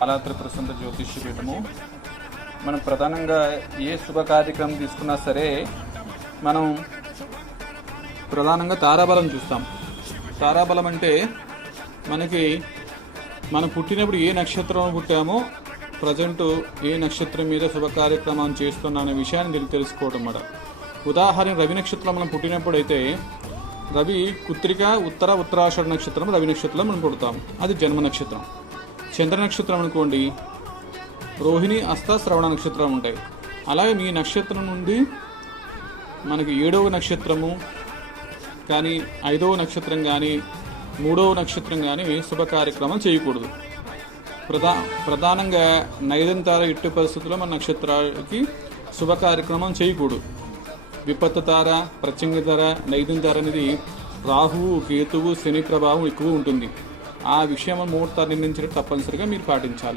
బాలా త్రిపుర సుందరి జ్యోతిష్య పీఠము. మనం ప్రధానంగా ఏ శుభ కార్యక్రమం తీసుకున్నా సరే మనం ప్రధానంగా తారాబలం చూస్తాం. తారాబలం అంటే మనం పుట్టినప్పుడు ఏ నక్షత్రం పుట్టామో ప్రజెంట్ ఏ నక్షత్రం మీద శుభ కార్యక్రమం చేస్తున్నా అనే విషయాన్ని దీనికి తెలుసుకోవడం అన్నమాట. ఉదాహరణ రవి నక్షత్రం మనం పుట్టినప్పుడు అయితే రవి కుత్రిక ఉత్తరాషాఢ నక్షత్రం రవి నక్షత్రం మనం పుడతాం, అది జన్మ నక్షత్రం. చంద్ర నక్షత్రం అనుకోండి రోహిణి హస్త శ్రవణ నక్షత్రం ఉంటాయి. అలాగే మీ నక్షత్రం నుండి మనకి 7వ నక్షత్రము కానీ 5వ నక్షత్రం కానీ 3వ నక్షత్రం కానీ శుభ కార్యక్రమం చేయకూడదు. ప్రధానంగా నైదంతార ఎట్టి పరిస్థితుల్లో మన నక్షత్రాలకి శుభ కార్యక్రమం చేయకూడదు. విపత్తు తార, ప్రత్యంగ తార, నైదంతార అనేది రాహువు, కేతువు, శని ప్రభావం ఎక్కువ ఉంటుంది. ఆ విషయం ముహూర్తాన్ని నిర్ణయించడం తప్పనిసరిగా మీరు పాటించాలి.